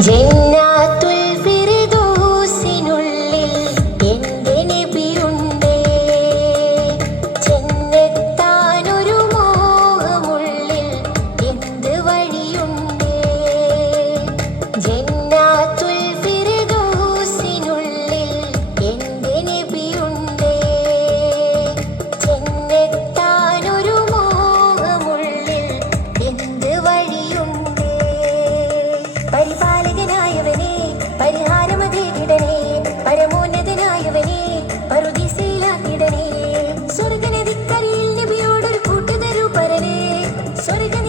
Ding சொருகின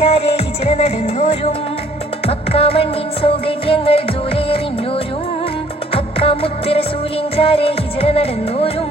സഞ്ചാരി ഹിജറ നടന്നോരും. മക്കാമണ്ണിൻ സൗകര്യങ്ങൾ ദൂരെ എറിഞ്ഞോരും ഹക്കാമുത്തിറസൂലിൻ ചാരെ ഹിജറ നടന്നോരും.